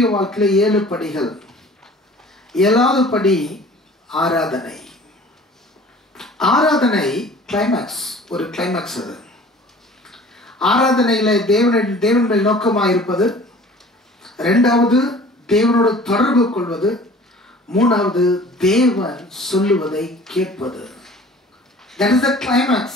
ஆவிக்குரிய வாழ்க்கையில 7 படிகள். 7வது படி ஆராதனை. ஆராதனை கிளைமேக்ஸ், ஒரு கிளைமேக்ஸ். அது ஆராதனையில தேவன் மேல் நோக்கமாக இருப்பது. 2வது தேவனோடு தொடர்பு கொள்வது. 3வது தேவன் சொல்லுவதை கேட்பது. That is the climax.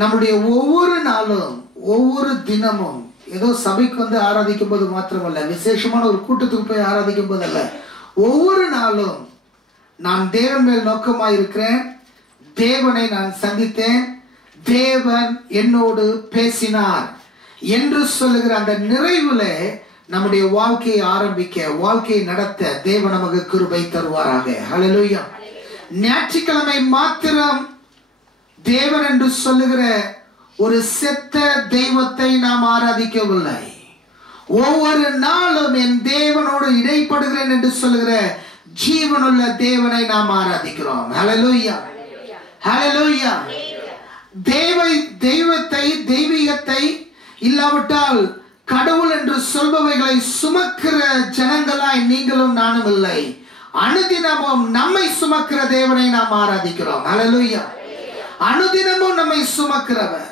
நம்முடைய ஒவ்வொரு நாளும் ஒவ்வொரு தினமும் ஏதோ சபைக்கு வந்து ஆராதிக்கும் போது மாத்திரமல்ல, விசேஷமான ஒரு கூட்டத்துக்கு போய் ஆராதிக்கும் போது அல்ல, ஒவ்வொரு நாளும் நான் தேவன் மேல் நோக்கமாக இருக்கிறேன், தேவனை நான் சந்தித்தேன், தேவன் என்னோடு பேசினார் என்று சொல்லுகிற அந்த நிறைவுல நம்முடைய வாழ்க்கையை ஆரம்பிக்க, வாழ்க்கையை நடத்த தேவன் நமக்கு கிருபை தருவாராக. ஹல்லேலூயா. ஞாயிற்றுக்கிழமை மாத்திரம் தேவன் என்று சொல்லுகிற ஒரு செத்த தெய்வத்தை நாம் ஆராதிக்கவில்லை. ஒவ்வொரு நாளும் என் தேவனோடு இடைப்படுகிறேன் என்று சொல்லுகிற ஜீவனுள்ள தேவனை நாம் ஆராதிக்கிறோம். ஹல்லேலூயா, ஹல்லேலூயா. தெய்வத்தை, தெய்வீகத்தை இல்லாவிட்டால் கடவுள் என்று சொல்பவைகளை சுமக்கிற ஜனங்களாய் நீங்களும் நானும் இல்லை. அனுதினமும் நம்மை சுமக்கிற தேவனை நாம் ஆராதிக்கிறோம். ஹல்லேலூயா. அனுதினமும் நம்மை சுமக்கிறவர்,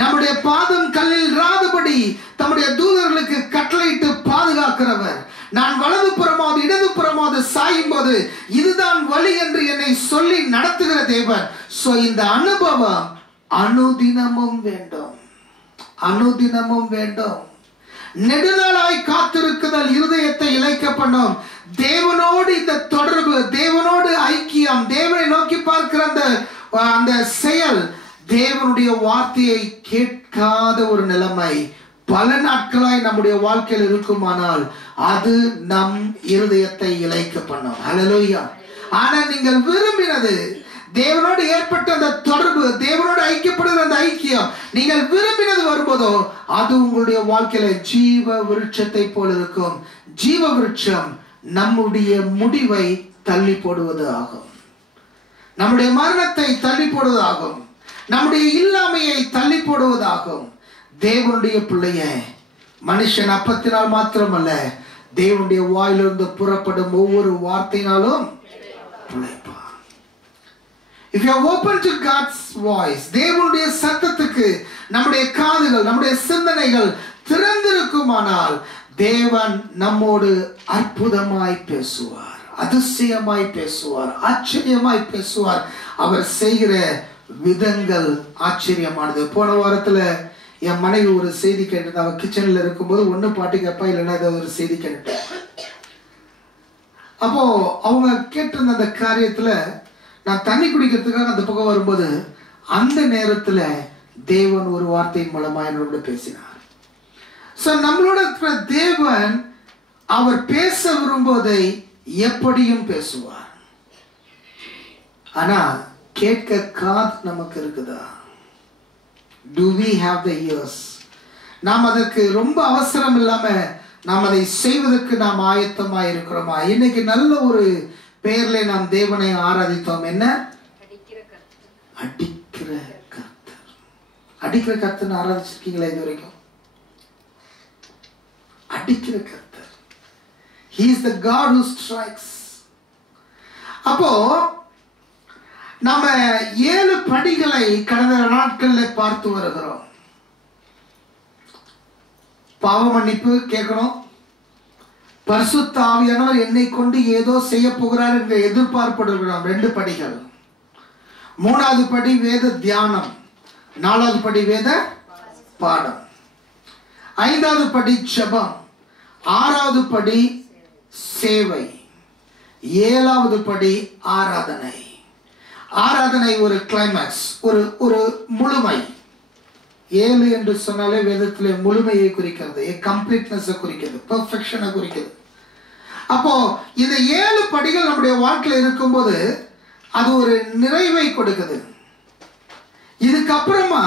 நம்முடைய பாதம் கல்லில் ராதபடி தம்முடைய தூதர்களுக்கு கட்டளையிட்டு பாதுகாக்கிறவர், நான் வலது புறமாவது இடது புறமாவது சாயும் போது இதுதான் வழி என்று என்னை சொல்லி நடத்துகிற தேவன். சோ இந்த அனுபவம் அனுதினமும் வேண்டும், அனுதினமும் வேண்டும். நெடுநாளாய் காத்திருக்குதல் இருதயத்தை இளைக்க பண்ணும். தேவனோடு இந்த தொடர்பு, தேவனோடு ஐக்கியம், தேவனை நோக்கி பார்க்கிற அந்த செயல், தேவனுடைய வார்த்தையை கேட்காத ஒரு நிலைமை பல நாட்களாய் நம்முடைய வாழ்க்கையில் இருக்குமானால் அது நம் இருதயத்தை இளைக்க பண்ணும். ஹல்லேலூயா. ஆனா நீங்கள் விரும்பினது, தேவனோடு ஏற்பட்ட அந்த தொடர்பு, தேவனோடு ஐக்கியப்படுகிற அந்த ஐக்கியம், நீங்கள் விரும்பினது வரும்போதோ அது உங்களுடைய வாழ்க்கையில ஜீவ விருட்சத்தை போல இருக்கும். ஜீவ விருட்சம் நம்முடைய முடிவை தள்ளி போடுவது ஆகும், நம்முடைய மரணத்தை தள்ளி போடுவதாகும், நம்முடைய இல்லாமையை தள்ளி போடுவதாகும். தேவனுடைய பிள்ளைய மனுஷன் அப்பத்தினால் மாத்திரமல்ல, தேவனுடைய வாயிலிருந்து புறப்படும் ஒவ்வொரு வார்த்தையினாலும் பிழைப்பான். If you are open to God's voice, தேவனுடைய சத்தத்துக்கு நம்முடைய காதுகள், நம்முடைய சிந்தனைகள் திறந்திருக்குமானால் தேவன் நம்மோடு அற்புதமாய் பேசுவார், அதிசயமாய் பேசுவார், ஆச்சரியமாய் பேசுவார். அவர் செய்கிற விதங்கள் ஆச்சரியமானது. போன வாரத்துல என் மனைவி ஒரு செய்தி கேட்டது. அவ கிச்சன்ல இருக்கும்போது ஒண்ணு பாட்டு கேட்பா, இல்லைன்னா ஏதாவது ஒரு செய்தி கேட்டேன். அப்போ அவங்க கேட்டிருந்த அந்த காரியத்துல நான் தண்ணி குடிக்கிறதுக்காக அந்த பக்கம் வரும்போது அந்த நேரத்துல தேவன் ஒரு வார்த்தையின் மூலமா என்னோட பேசினார். சோ நம்மளோட இருக்கிற தேவன் அவர் பேச விரும்புவதை எப்படியும் பேசுவார். ஆனா கேட்க காது நமக்கு இருக்குதா? Do we have the ears? நாம் அதற்கு ரொம்ப அவசரம் இல்லாம நாம் அதை செய்வதற்கு நாம் ஆயத்தமாய் இருக்கிறோமா? இன்னைக்கு நல்ல ஒரு பெயர்ல நாம் தேவனை ஆராதித்தோம். என்ன? அடிக்கிற கர்த்தர். அடிக்கிற கர்த்தர் ஆராதிச்சிருக்கீங்களா இது வரைக்கும்? அடிக்கிற கர்த்தர். He is the God who strikes. அப்போ நம்ம 7 படிகளை கடந்த நாட்களில் பார்த்து வருகிறோம். பாவ மன்னிப்பு கேட்கணும், பரிசுத்த ஆவியானவர் என்னை கொண்டு ஏதோ செய்ய போகிறார் என்று எதிர்பார்ப்படுகிறோம், 2 படிகள். 3வது படி வேத தியானம், 4வது படி வேத பாடம், 5வது படி ஜெபம், 6வது படி சேவை, 7வது படி ஆராதனை. ஆராதனை ஒரு கிளைமேக்ஸ், ஒரு முழுமை. 7 என்று சொன்னாலே வேதத்திலே முழுமையை குறிக்கிறது, கம்ப்ளீட்னஸ் குறிக்கிறது, பெர்ஃபெக்ஷனை குறிக்கிறது. அப்போ இந்த 7 படிகள் நம்முடைய வாழ்க்கையில் இருக்கும்போது அது ஒரு நிறைவை கொடுக்குது. இதுக்கப்புறமா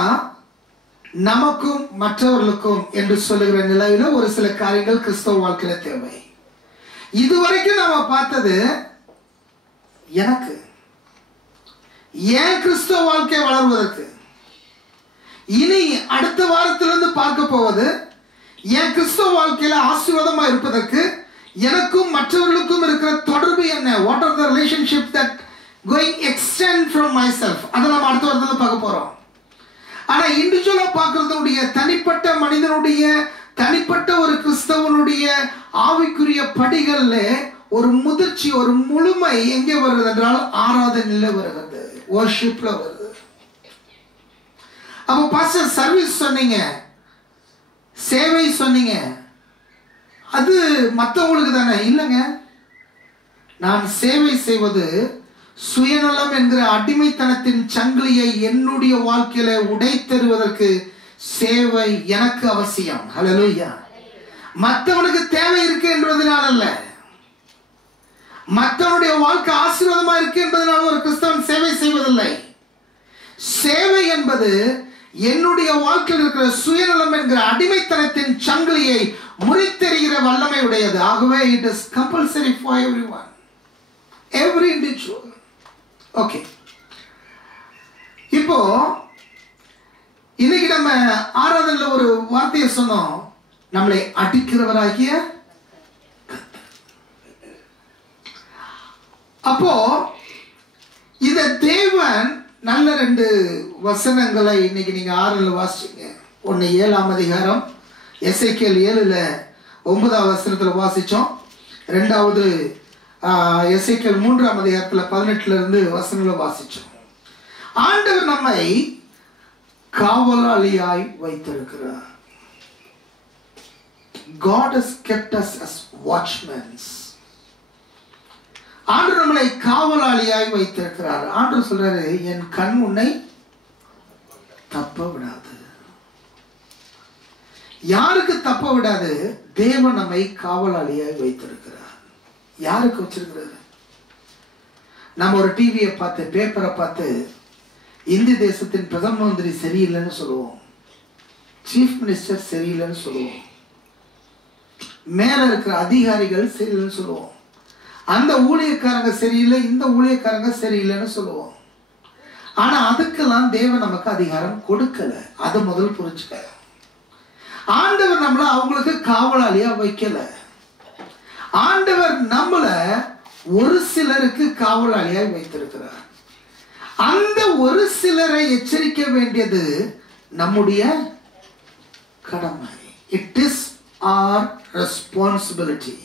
நமக்கும் மற்றவர்களுக்கும் என்று சொல்லுகிற நிலையில ஒரு சில காரியங்கள் கிறிஸ்தவ வாழ்க்கையில தேவை. இதுவரைக்கும் நாம பார்த்தது எனக்கு ஏன் கிறிஸ்தவ வாழ்க்கை வளர்வதற்கு. இனி அடுத்த வாரத்திலிருந்து பார்க்க போவது என் கிறிஸ்தவ வாழ்க்கையில ஆசீர்வாதமா இருப்பதற்கு எனக்கும் மற்றவர்களுக்கும் இருக்கிற தொடர்பு என்ன? What are the relationship that going extend from my self? அதை நம்ம அடுத்த வாரத்தில் பார்க்க போறோம். ஆனா இண்டிவிஜுவலா பார்க்கறதுடைய தனிப்பட்ட மனிதனுடைய தனிப்பட்ட ஒரு கிறிஸ்தவனுடைய ஆவிக்குரிய படிகள்ல ஒரு முதிர்ச்சி, ஒரு முழுமை எங்கே வருகிறது என்றால் ஆராதனையில வருகிறது, வர்ஷிப்ல வருது. அப்போ பாஸ்டர் சர்வீஸ் சொன்னீங்க, சேவை சொன்னீங்க, அது மற்றவங்களுக்கு தானே? இல்லைங்க, நான் சேவை செய்வது சுயநலம் என்கிற அடிமைத்தனத்தின் சங்கிலியை என்னுடைய வாழ்க்கையில உடைத்தெறுவதற்கு சேவை எனக்கு அவசியம். ஹல்லேலூயா. மற்றவனுக்கு தேவை இருக்கு என்பதனால அல்ல, மற்றவனுடைய வாழ்க்கை ஆசீர்வாதமா இருக்கு என்பதனால ஒரு கிறிஸ்தவன் சேவை செய்வதில்லை. சேவை என்பது என்னுடைய வாழ்க்கையில் இருக்கிற சுயநலம் என்கிற அடிமைத்தனத்தின் சங்கிலியை முறித்தெறிகிற வல்லமை உடையது. ஆகவே it is compulsory for everyone, every individual. Okay, இப்போ இன்னைக்கு நம்ம ஆராதனையில் ஒரு வார்த்தையை சொன்னோம், நம்மளை அடிக்கிறவராகிய. அப்போ இந்த தேவன் நல்ல 2 வசனங்களை இன்னைக்கு நீங்க 6ல் வாசிச்சீங்க. ஒன்னு 7ஆம் அதிகாரம் எசேக்கியேல் 7ல் 9ஆம் வசனத்துல வாசிச்சோம். 2வது எசேக்கியேல் 3ஆம் அதிகாரத்துல 18ல இருந்து வசனங்களை வாசிச்சோம். ஆண்டவர் நம்மை காவலாளியாய் வைத்திருக்கிறார். God has kept us as watchmen. ஆண்டவர் நம்மளை காவலாளியாய் வைத்திருக்கிறார். ஆண்டவர் சொல்றாரு, என் கண் உன்னை தப்ப விடாது. யாருக்கு தப்ப விடாது? தேவன் நம்மை காவலாளியாய் வைத்திருக்கிறார். யாருக்கு வச்சிருக்கிறாரு? நம்ம ஒரு டிவியை பார்த்து, பேப்பரை பார்த்து இந்திய தேசத்தின் பிரதம மந்திரி சரியில்லைன்னு சொல்லுவோம், சீஃப் மினிஸ்டர் சரியில்லைன்னு சொல்லுவோம், மேல இருக்கிற அதிகாரிகள் சரியில்லைன்னு சொல்லுவோம், அந்த ஊழியக்காரங்க சரியில்லை, இந்த ஊழியக்காரங்க சரியில்லைன்னு சொல்லுவோம். ஆனா அதுக்கெல்லாம் தேவன் நமக்கு அதிகாரம் கொடுக்கல. அதை முதல் புரிஞ்சுக்க. ஆண்டவர் நம்மள அவங்களுக்கு காவலாளியா வைக்கல. ஆண்டவர் நம்மள ஒரு சிலருக்கு காவலாளியாய் வைத்திருக்கிறார். அந்த ஒரு சிலரை எச்சரிக்க வேண்டியது நம்முடைய கடமை. It is our responsibility.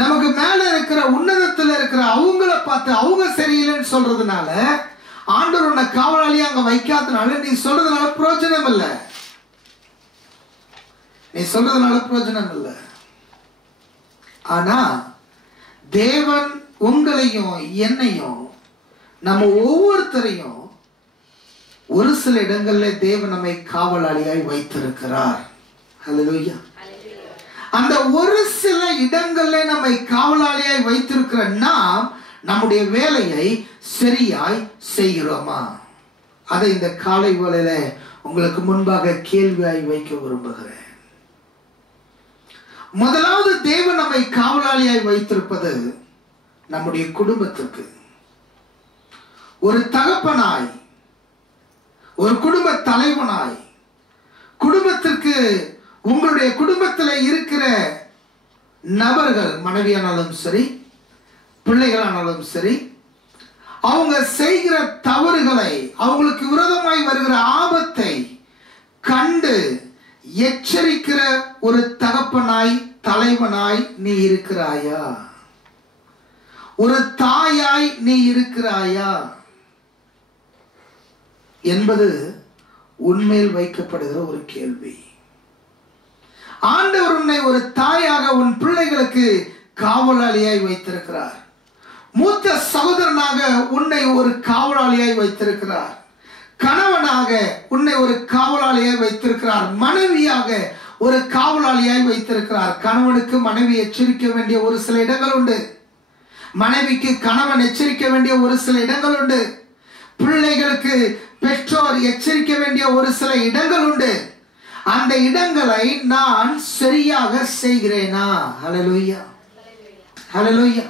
நமக்கு மேல இருக்கிற உன்னதத்தில் இருக்கிற அவங்கள பார்த்து அவங்க சரியில்லைன்னு சொல்றதுனால, ஆண்டவர் உன்னை காவலாளியா அங்க வைக்காதனால நீ சொல்றதுனால பிரயோஜனம் இல்லை. நீ சொல்றதுனால பிரயோஜனம் இல்லை. ஆனா தேவன் உங்களையும் என்னையும் நம்ம ஒவ்வொருத்தரையும் ஒரு சில இடங்கள்ல தேவன் நம்மை காவலாளியாய் வைத்திருக்கிறார். ஹல்லேலூயா. அந்த ஒரு சில இடங்கள்ல நம்மை காவலாளியாய் வைத்திருக்கிற நாம் நம்முடைய வேலையை சரியாய் செய்கிறோமா? அதை இந்த காலை வேளையில உங்களுக்கு முன்பாக கேள்வியாய் வைக்க விரும்புகிறேன். முதலாவது, தேவன் நம்மை காவலாளியாய் வைத்திருப்பது நம்முடைய குடும்பத்திற்கு. ஒரு தகப்பனாய், ஒரு குடும்ப தலைவனாய், குடும்பத்திற்கு, உங்களுடைய குடும்பத்தில் இருக்கிற நபர்கள், மனைவியானாலும் சரி, பிள்ளைகளானாலும் சரி, அவங்க செய்கிற தவறுகளை, அவங்களுக்கு விரோதமாய் வருகிற ஆபத்தை கண்டு எச்சரிக்கிற ஒரு தகப்பனாய், தலைவனாய் நீ இருக்கிறாயா? ஒரு தாயாய் நீ இருக்கிறாயா என்பது உன்மேல் வைக்கப்படுகிற ஒரு கேள்வி. ஆண்டவர் உன்னை ஒரு தாயாக உன் பிள்ளைகளுக்கு காவலாளியாய் வைத்திருக்கிறார். மூத்த சகோதரனாக உன்னை ஒரு காவலாளியாய் வைத்திருக்கிறார். கணவனாக உன்னை ஒரு காவலாளியாய் வைத்திருக்கிறார். மனைவியாக ஒரு காவலாளியாய் வைத்திருக்கிறார். கணவனுக்கு மனைவி எச்சரிக்க வேண்டிய ஒரு சில இடங்கள் உண்டு. மனைவிக்கு கணவன் எச்சரிக்க வேண்டிய ஒரு சில இடங்கள் உண்டு. பிள்ளைகளுக்கு பெற்றோர் எச்சரிக்க வேண்டிய ஒரு சில இடங்கள் உண்டு. அந்த இடங்களை நான் சரியாக செய்கிறேனா? ஹல்லேலூயா. ஹல்லேலூயா.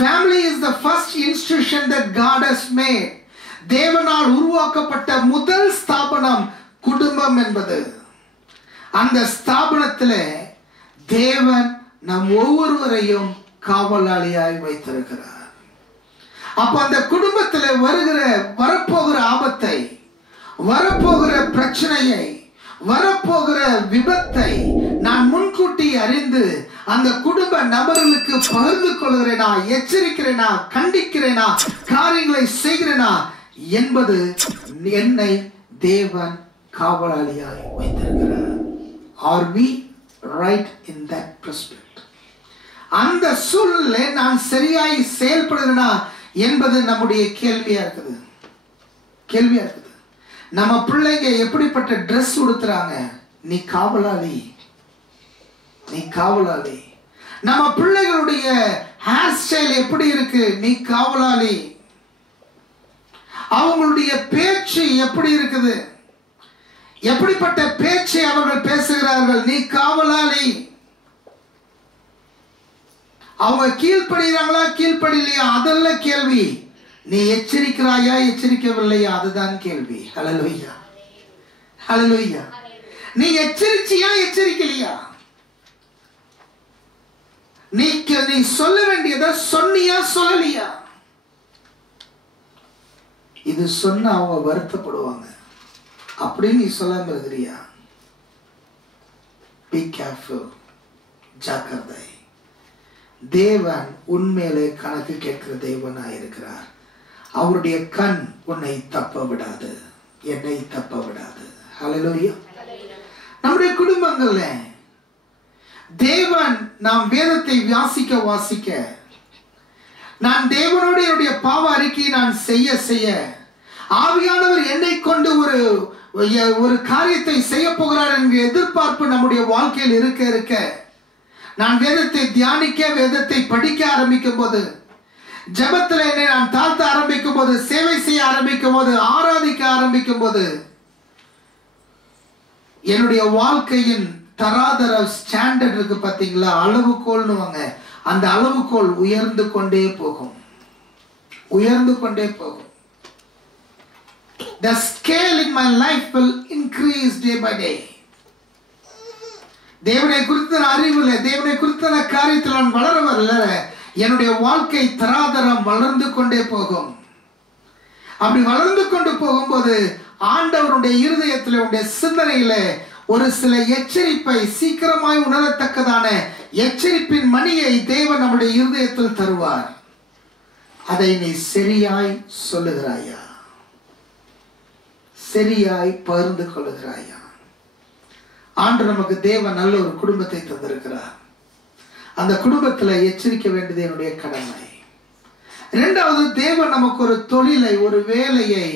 Family is the first institution that God has made. தேவனால் உருவாக்கப்பட்ட முதல் ஸ்தாபனம் குடும்பம் என்பது. அந்த ஸ்தாபனத்தில் தேவன் நம் ஒவ்வொருவரையும் காவலாளியாய் வைத்திருக்கிறார். அப்ப அந்த குடும்பத்தில் வரப்போகிற ஆபத்தை, வரப்போகிற பிரச்சனையை, வரப்போகிற விபத்தை நான் முன்கூட்டி அறிந்து அந்த குடும்ப நபர்களுக்கு பகிர்ந்து கொள்கிறேனா, எச்சரிக்கிறேனா, கண்டிக்கிறேனா, காரியங்களை செய்கிறேனா என்பது என்னை தேவன் காவலாளியாய் வைத்திருக்கிறார். Are we right in that perspective? அந்த சூழ்நிலை நான் சரியாய் செயல்படுகிறேனா என்பது நம்முடைய கேள்வியா இருக்குது. நம்ம பிள்ளைங்க எப்படிப்பட்ட ட்ரெஸ் உடுத்துறாங்க, நீ காவலாளி. நம்ம பிள்ளைகளுடைய ஹேர் ஸ்டைல் எப்படி இருக்கு, நீ காவலாளி. அவங்களுடைய பேச்சு எப்படி இருக்குது, எப்படிப்பட்ட பேச்சை அவர்கள் பேசுகிறார்கள், நீ காவலாளி. அவங்க கீழ்ப்படுகிறாங்களா கீழ்ப்படிலையா அதல்ல கேள்வி, நீ எச்சரிக்கிறாயா எச்சரிக்கவில்லையா அதுதான் கேள்வி. ஹல்லேலூயா, ஹல்லேலூயா. நீ எச்சரிச்சியா எச்சரிக்கலையா, நீ சொல்ல வேண்டியதை சொன்னியா சொல்லலையா. இது சொன்ன அவங்க வருத்தப்படுவாங்க அப்படின்னு நீ சொல்லாம இருக்கிறியா. Be careful, ஜாக்கிரதை. தேவன் உண்மையிலே கணக்கு கேட்கிற தேவனாய் இருக்கிறார். அவருடைய கண் உன்னை தப்ப விடாது, என்னை தப்ப விடாது. ஹல்லேலூயா. நம்முடைய குடும்பங்கள்ல தேவன் நாம் வேதத்தை வாசிக்க நான் தேவனோடு என்னுடைய பாவ அறிக்கையை நான் செய்ய ஆவியானவர் என்னை கொண்டு ஒரு காரியத்தை செய்ய போகிறார் என்கிற எதிர்பார்ப்பு நம்முடைய வாழ்க்கையில் இருக்க நான் வேதத்தை தியானிக்க, வேதத்தை படிக்க ஆரம்பிக்கும் போது, ஜெபத்தில் என்னை நான் தாழ்த்த ஆரம்பிக்கும் போது, சேவை செய்ய ஆரம்பிக்கும் போது, ஆராதிக்க ஆரம்பிக்கும் போது, என்னுடைய வாழ்க்கையின் தராதர ஸ்டாண்டர்ட் இருக்கு பார்த்தீங்களா, அளவுகோல்னுவாங்க, அந்த அளவுகோல் உயர்ந்து கொண்டே போகும். The scale in my life will increase day by day. தேவனை குறித்த அறிவுல, தேவனை குறித்த காரியத்தில் நான் வளர வரல, என்னுடைய வாழ்க்கை தராதரம் வளர்ந்து கொண்டே போகும். அப்படி வளர்ந்து கொண்டு போகும்போது ஆண்டவருடைய இருதயத்தில், உடைய சிந்தனையில ஒரு சில எச்சரிப்பை, சீக்கிரமாய் உணரத்தக்கதான எச்சரிப்பின் மணியை தேவன் நம்முடைய இருதயத்தில் தருவார். அதை நீ சரியாய் சொல்லுகிறாயா, சரியாய் பகிர்ந்து கொள்ளுகிறாயா? ஆண்டு நமக்கு தேவன் நல்ல ஒரு குடும்பத்தை தந்திருக்கிறார். அந்த குடும்பத்தில் எச்சரிக்க வேண்டியது என்னுடைய கடமை. இரண்டாவது, தேவன் நமக்கு ஒரு தொழிலை, ஒரு வேலையை,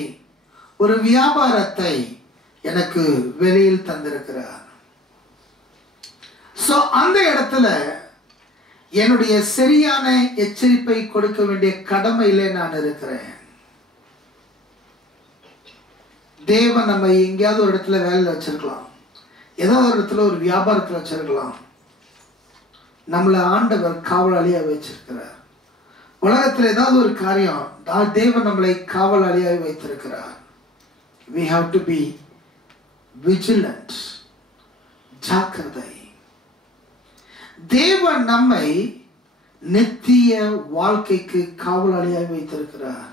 ஒரு வியாபாரத்தை எனக்கு வெளியில் தந்திருக்கிறார். சோ அந்த இடத்துல என்னுடைய சரியான எச்சரிப்பை கொடுக்க வேண்டிய கடமையிலே நான் இருக்கிறேன். தேவன் நம்ம எங்கேயாவது ஒரு இடத்துல வேலையில் வச்சிருக்கலாம், ஏதோ ஒரு இடத்துல ஒரு வியாபாரத்தில் வச்சிருக்கலாம். நம்மளை ஆண்டவர் காவலாளியா வச்சிருக்கிறார். உலகத்தில் ஏதாவது ஒரு காரியம் தேவன் நம்மளை காவலாளியாக வைத்திருக்கிறார். We have to be vigilant. ஜாக்கிரதை. தேவன் நம்மை நித்திய வாழ்க்கைக்கு காவலாளியாக வைத்திருக்கிறார்.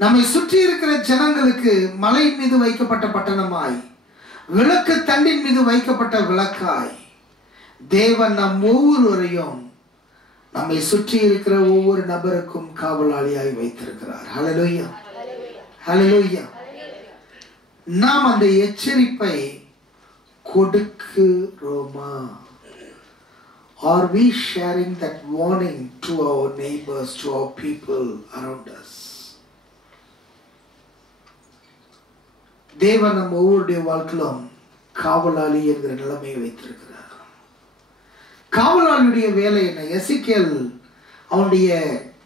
நம்மை சுற்றி இருக்கிற ஜனங்களுக்கு மலை மீது வைக்கப்பட்ட பட்டணமாய், விளக்கு தண்டின் மீது வைக்கப்பட்ட விளக்காய் தேவன் நம் ஒவ்வொருவரையும், நம்மை சுற்றி இருக்கிற ஒவ்வொரு நபருக்கும் காவலாளியாய் வைத்திருக்கிறார். ஹல்லேலூயா, ஹல்லேலூயா. நாம் அந்த எச்சரிப்பை கொடுக்கிறோமா? Are we sharing that warning to our neighbors, to our people around us? தேவன் நம் ஒவ்வொருடைய வாழ்க்கையிலும் காவலாளி என்கிற நிலைமையை வைத்திருக்கிறார். காவலாளியுடைய வேலை என்ன? எசேக்கியேல் அவனுடைய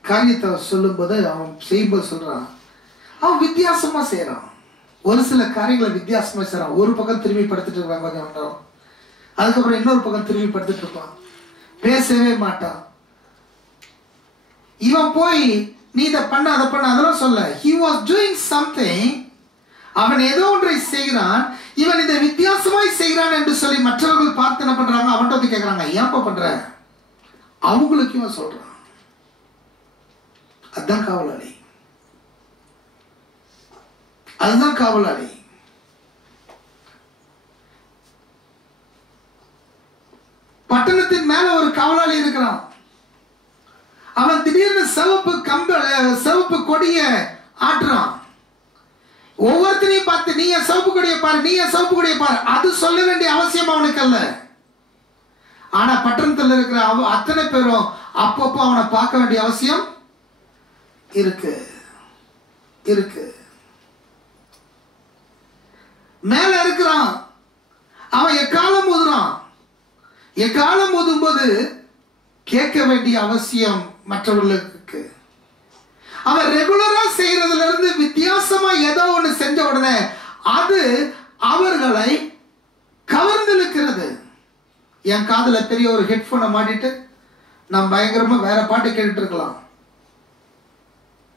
காரியத்தை சொல்லும் போது, அவன் செய்யும்போது சொல்றான், அவன் வித்தியாசமா செய்யறான். ஒரு சில காரியங்களை வித்தியாசமா செய்யறான். ஒரு பக்கம் திரும்பி படுத்துட்டு இருப்பான் கொஞ்சம் நேரம், அதுக்கப்புறம் இன்னொரு பக்கம் திரும்பி படுத்துட்டு இருப்பான், பேசவே மாட்டான். இவன் போய் நீ இதை பண்ண அதை பண்ண அதெல்லாம் சொல்ல. He was doing something. அவன் ஏதோ ஒன்றை செய்கிறான். இவன் இதை வித்தியாசமாய் செய்கிறான். செய்கிறான் என்று சொல்லி மற்றவர்கள் பார்த்து என்ன பண்றாங்க, அவன்கிட்ட வந்து கேட்கறாங்க, ஏன்பா பண்ற? அவங்களுக்கு இவன் சொல்றான். அதுதான் காவலாளி, அதுதான் காவலாளி. பட்டணத்தின் மேல ஒரு காவலாளி இருக்கிறான். அவன் திடீர்னு சிவப்பு கொடிய ஆட்டுறான். ஒவ்வொருத்தரையும் பார்த்து நீ என் சிவப்பு கொடியை பாரு, நீ என் சிவப்பு கொடியை பாரு, அது சொல்ல வேண்டிய அவசியம் அவனுக்கு அல்ல. ஆனா பட்டணத்தில் இருக்கிற அத்தனை பேரும் அப்பப்போ அவனை பார்க்க வேண்டிய அவசியம் இருக்கு இருக்கு. மேல இருக்கிறான், அவன் எக்காலம் ஊதுறான். எக்காலம் ஊதும் போது கேட்க வேண்டிய அவசியம் மற்றவர்களுக்கு. அவன் ரெகுலரா செய்யறதுல இருந்து வித்தியாசமா ஏதோ ஒண்ணு செஞ்ச உடனே அது அவர்களை கவர்ந்திருக்கிறது. என் காதுல பெரிய ஒரு ஹெட்போனை மாட்டிட்டு நான் பயங்கரமா வேற பாட்டு கேட்டுட்டு இருக்கலாம்.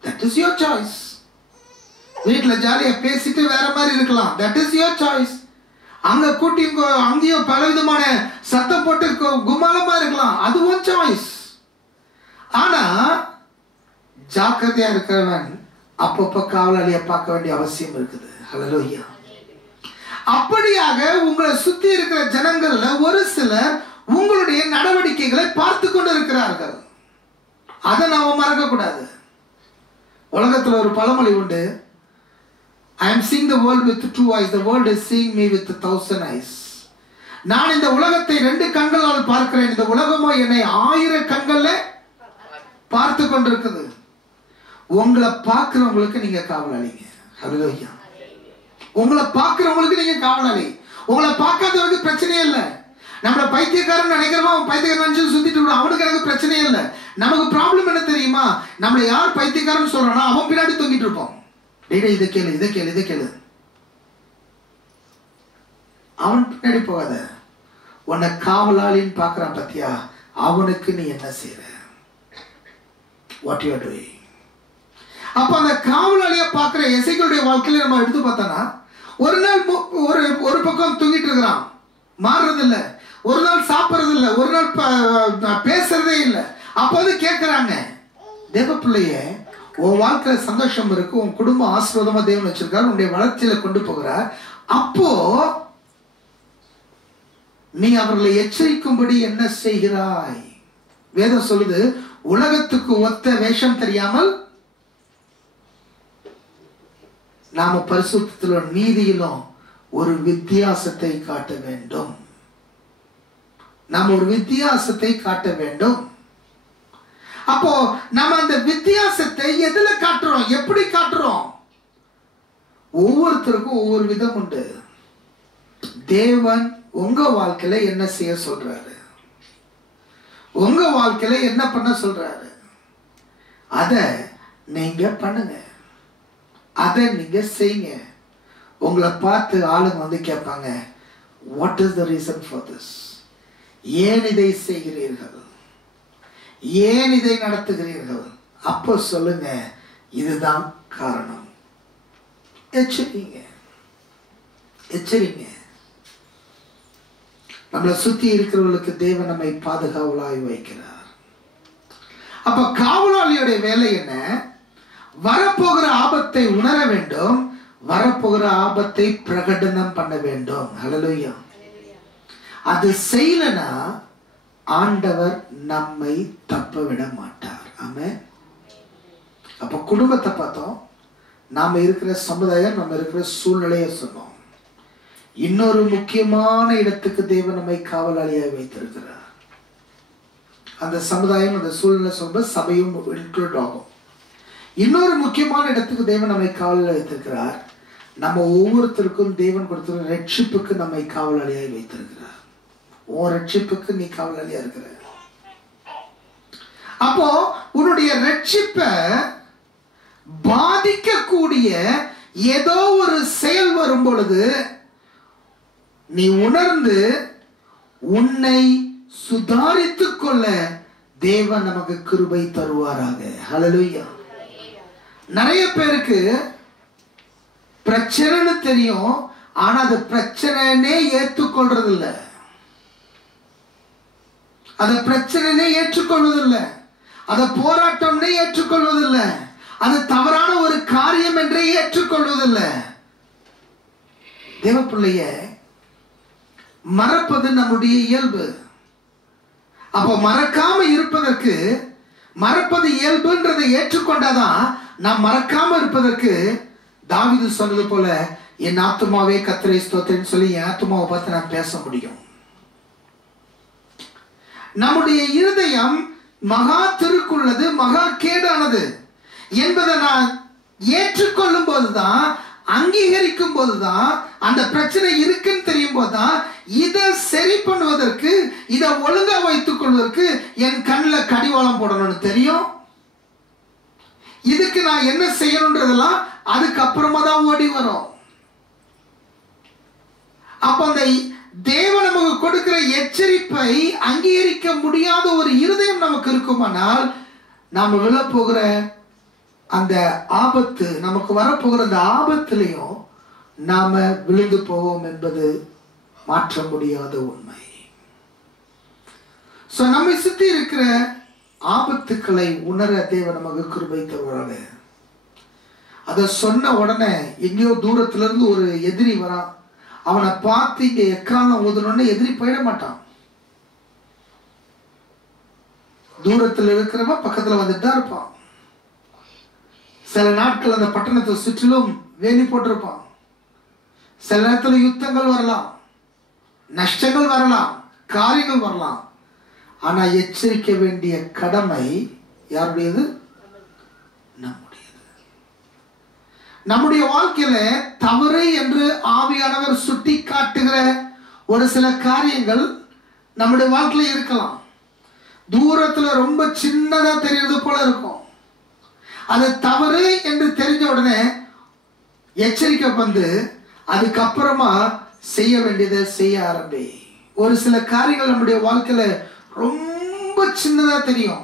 That is your choice. வீட்டுல ஜாலியா பேசிட்டு வேற மாதிரி இருக்கலாம். That is your choice. அங்க கூட்டி அங்கேயும் பலவிதமான சத்தம் போட்டு குமாலமா இருக்கலாம். அது உன் சாய்ஸ். ஆனா ஜாக்கிரதையா இருக்கிறவன் அப்பப்ப காவலாளியை பார்க்க வேண்டிய அவசியம் இருக்குது. ஹல்லேலூயா. அப்படியாக உங்களை சுத்தி இருக்கிற ஜனங்கள்ல ஒரு சிலர் உங்களுடைய நடவடிக்கைகளை பார்த்து கொண்டு இருக்கிறார்கள். அதை நாம மறக்க கூடாது. உலகத்துல ஒரு பழமொழி உண்டு, I am seeing the world with 2 eyes, the world is seeing me with 1,000 eyes. நான் இந்த உலகத்தை 2 கண்களால் பார்க்கிறேன், இந்த உலகமோ என்னை 1000 கண்கள்ல பார்த்து கொண்டிருக்குது. உங்களை பார்க்கிறவங்களுக்கு நீங்க காவலாளிங்க. ஹல்லேலூயா. உங்களை பார்க்கிறவங்களுக்கு நீங்க காவலாளி. உங்களை பார்க்காதவங்களுக்கு பிரச்சனையே இல்லை. நம்மள பைத்தியக்காரன் நினைக்கிறோம், அவன் பைத்தியக்காரன் நினைச்சு சுத்திட்டு விடும், அவனுக்கு எனக்கு பிரச்சனையே இல்லை. நமக்கு ப்ராப்ளம் என்ன தெரியுமா, நம்மளை யார் பைத்தியக்காரன் சொல்றானோ அவன் பின்னாடி தூங்கிட்டு இருப்போம். இதை கேளு, இதை கேளு, இதை கேளு. அவன் பின்னாடி போகாத. உன்னை காவலாளின்னு பார்க்கறான் பத்தியா, அவனுக்கு நீ என்ன செய்யற, வாட் யூ ஆர் டூயிங். அப்ப அந்த காவலாளிய பார்க்கிற எசேக்கியேலுடைய வாழ்க்கையில நம்ம எடுத்து பார்த்தோம்னா, ஒரு நாள் ஒரு பக்கம் தூங்கிட்டு இருக்கிறான், மாறுறது இல்லை. ஒரு நாள் சாப்பிட்றது இல்லை, ஒரு நாள் பேசுறதே இல்லை. அப்ப வந்து கேட்கிறாங்க, தேவ பிள்ளையே, உன் வாழ்க்கையில சந்தோஷம் இருக்கு, உன் குடும்பம் ஆசீர்வாதமா தேவன் வச்சிருக்காரு, உன்னுடைய வளர்ச்சியில கொண்டு போகிறார். அப்போ நீ அவர்களை எச்சரிக்கும்படி என்ன செய்கிறாய்? வேதம் சொல்லுது, உலகத்துக்கு ஒத்த வேஷம் தெரியாமல் நாம பரிசுத்தத்திலும் நீதியிலும் ஒரு வித்தியாசத்தை காட்ட வேண்டும். நாம் ஒரு வித்தியாசத்தை காட்ட வேண்டும். அப்போ நம்ம அந்த வித்தியாசத்தை எதுல காட்டுறோம், எப்படி காட்டுறோம்? ஒவ்வொருத்தருக்கும் ஒவ்வொரு விதம் உண்டு. தேவன் உங்க வாழ்க்கையில என்ன செய்ய சொல்றாரு, உங்க வாழ்க்கையில என்ன பண்ண சொல்றாரு, அத நீங்க பண்ணுங்க, அதை நீங்க செய்யுங்க. உங்களை பார்த்து ஆளுங்க வந்து கேட்பாங்க, what is the reason for this? ஏன் இதை செய்கிறீர்கள், ஏன் இதை நடத்துகிறீர்கள்? அப்போ சொல்லுங்க, இதுதான் காரணம். எச்சரிங்க, எச்சரிங்க. நம்மளை சுத்தி இருக்கிறவர்களுக்கு தேவன் நம்மை பாதுகாவலாய் வைக்கிறார். அப்ப காவலாளியுடைய வேலை என்ன? வரப்போகிற ஆபத்தை உணர வேண்டும், வரப்போகிற ஆபத்தை பிரகடனம் பண்ண வேண்டும். ஹல்லேலூயா. அது செய்யலனா ஆண்டவர் நம்மை தப்ப விட மாட்டார். ஆமென். அப்ப குடும்பத்தை பார்த்தோம், நாம இருக்கிற சமுதாயம், நம்ம இருக்கிற சூழ்நிலையை சொன்னோம். இன்னொரு முக்கியமான இடத்துக்கு தேவன் நம்மை காவலாளியாக வைத்திருக்கிறார். அந்த சமுதாயம், அந்த சூழ்நிலை சொல்றது சபையும் இன்க்ளூட் ஆகும். இன்னொரு முக்கியமான இடத்துக்கு தேவன் நம்மை காவலாளியாக வைத்திருக்கிறார். நம்ம ஒவ்வொருத்தருக்கும் தேவன் கொடுத்திருக்கிற ரட்சிப்புக்கு நம்மை காவலாளியாக வைத்திருக்கிறார். உன் ரட்சிப்புக்கு நீ காவலாளியா இருக்கிற. அப்போ உன்னுடைய ரட்சிப்பை பாதிக்கக்கூடிய ஏதோ ஒரு செயல் வரும் பொழுது நீ உணர்ந்து உன்னை சுதாரித்துக் கொள்ள தேவன் நமக்கு கிருபை தருவாராக. ஹல்லேலூயா. நிறைய பேருக்கு பிரச்சனைன்னு தெரியும், ஆனா அது பிரச்சனைனே ஏற்றுக்கொள்றது இல்லை. அதை பிரச்சனைனே ஏற்றுக்கொள்வதில்லை, அதை போராட்டம்னே ஏற்றுக்கொள்வதில்லை, அது தவறான ஒரு காரியம் என்றே ஏற்றுக்கொள்வதில்லை. தேவப்பிள்ளைய மறப்பது நம்முடைய இயல்பு. அப்ப மறக்காம இருப்பதற்கு, மறப்பது இயல்புன்றதை ஏற்றுக்கொண்டாதான் நாம் மறக்காம இருப்பதற்கு தாவீது சொன்னது போல என் ஆத்துமாவே கர்த்தரை ஸ்தோத்திரன்னு சொல்லி என் ஆத்துமாவை பார்த்து நான் பேச முடியும். நம்முடைய இருதயம் மகா திருக்குள்ளது, மகா கேடானது என்பதை நான் ஏற்றுக்கொள்ளும் போதுதான், அங்கீகரிக்கும் போதுதான், அந்த பிரச்சனை இருக்குன்னு தெரியும் போதுதான் இதை சரி பண்ணுவதற்கு, இதை ஒழுங்கா வைத்துக் கொள்வதற்கு என் கண்ணில் கடிவாளம் போடணும்னு தெரியும். இதுக்கு நான் என்ன செய்யணும்ன்றதெல்லாம் அதுக்கப்புறமா தான் ஓடி வரும். அப்ப அந்த தேவன் நமக்கு கொடுக்கிற எச்சரிப்பை அங்கீகரிக்க முடியாத ஒரு இருதயம் நமக்கு இருக்குமானால், நாம விழப்போகிற அந்த ஆபத்து, நமக்கு வரப்போகிற அந்த ஆபத்திலையும் நாம விழுந்து போவோம் என்பது மாற்ற முடியாத உண்மை. நம்மை சுற்றி இருக்கிற ஆபத்துக்களை உணர தேவன் நமக்கு கிருபை தருவாங்க. அதை சொன்ன உடனே எங்கேயோ தூரத்துல இருந்து ஒரு எதிரி வரான், அவனை பார்த்து இங்க எக்காலம் ஊதுனோன்னு எதிரி போயிட மாட்டான். தூரத்தில் இருக்கிறவன் பக்கத்துல வந்துட்டு தான் இருப்பான். சில நாட்கள் அந்த பட்டணத்தை சுற்றிலும் வேலி போட்டிருப்பான். சில நேரத்தில் யுத்தங்கள் வரலாம், நஷ்டங்கள் வரலாம், காரியங்கள் வரலாம். ஆனா எச்சரிக்க வேண்டிய கடமை யாருடையது? நம்முடையது. நம்முடைய வாழ்க்கையில தவறு என்று ஆவியானவர் சுட்டி காட்டுகிற ஒரு சில காரியங்கள் நம்முடைய வாழ்க்கையில இருக்கலாம். தூரத்துல ரொம்ப சின்னதா தெரியறது போல இருக்கும். அது தவறு என்று தெரிஞ்ச உடனே எச்சரிக்கை வந்து அதுக்கப்புறமா செய்ய வேண்டியதை செய்ய ஆரம்பி. ஒரு சில காரியங்கள் நம்முடைய வாழ்க்கையில ரொம்ப சின்னதா தெரியும்,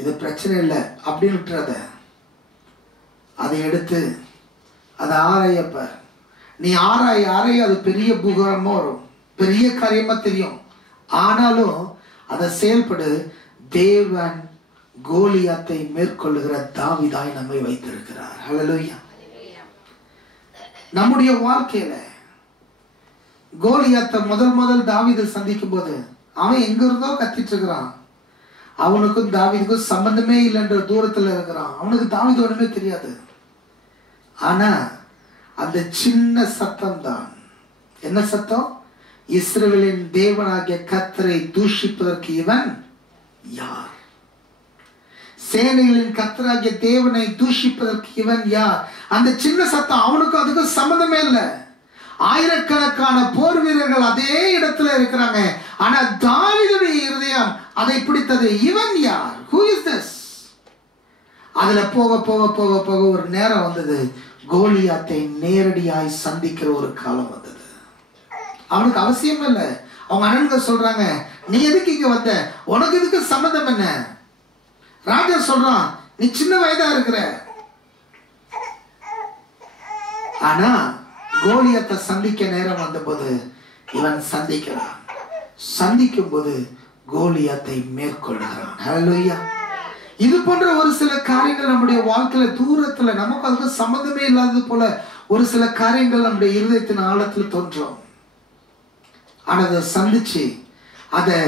இது பிரச்சனை இல்லை அப்படின்னு விட்டுறத, அதை எடுத்து அதை ஆராயப்ப, நீ ஆராய அது பெரிய பூகரமா வரும், பெரிய காரியமா தெரியும். ஆனாலும் அதை செயல்படு. தேவன் கோலியாத்தை மேற்கொள்ளுகிற தாவீதாய் நம்மை வைத்திருக்கிறார். ஹல்லேலூயா. நம்முடைய வாழ்க்கையில கோலியாத்தை முதல் தாவீது சந்திக்கும் போது அவன் எங்க இருந்தோ கத்திட்டு இருக்கிறான். அவனுக்கும் தாவீதுக்கும் சம்பந்தமே இல்லைன்ற தூரத்துல இருக்கிறான். அவனுக்கு தாவீது ஒண்ணுமே தெரியாது. ஆனா அந்த சின்ன சத்தம் தான் என்ன சத்தம்? இஸ்ரவேலின் தேவனாகிய கர்த்தரை தூஷிப்பதற்கு இவன் யார்? சேனைகளின் கர்த்தராகிய தேவனை தூஷிப்பதற்கு இவன் யார்? அந்த சின்ன சத்தம் அவனுக்கும் அதுக்கும் சம்பந்தமே இல்லை. ஆயிரக்கணக்கான போர் வீரர்கள் அதே இடத்துல இருக்கிறாங்க. ஆனா தாவீதுடைய இருதயம் அதை பிடித்தது. இவன் யார்? Who is this? அதுல போக போக போக போக ஒரு நேரம் வந்தது, கோலியாத்தை நேரடியாய் சந்திக்கிற ஒரு காலம் வந்தது. அவனுக்கு அவசியம் இல்லை. அவங்க அண்ணன்கள் சொல்றாங்க, நீ எதுக்கு இங்க வந்த? உனக்கு இதுக்கு சம்மதம் என்ன? ராஜா சொல்றான், நீ சின்ன வயதா இருக்கிற. ஆனா கோலியாத்தை சந்திக்க நேரம் வந்தபோது இவன் சந்திக்கிறான். சந்திக்கும் போது கோலியாத்தை மேற்கொள்கிறான். ஹல்லேலூயா. இது போன்ற ஒரு சில காரியங்கள் நம்முடைய வாழ்க்கையில தூரத்துல நமக்கு அதுக்கு சம்பந்தமே இல்லாதது போல ஒரு சில காரியங்கள் நம்முடைய இருதயத்தின் ஆழத்துல தோன்றும். ஆனா அதை சந்திச்சு அதை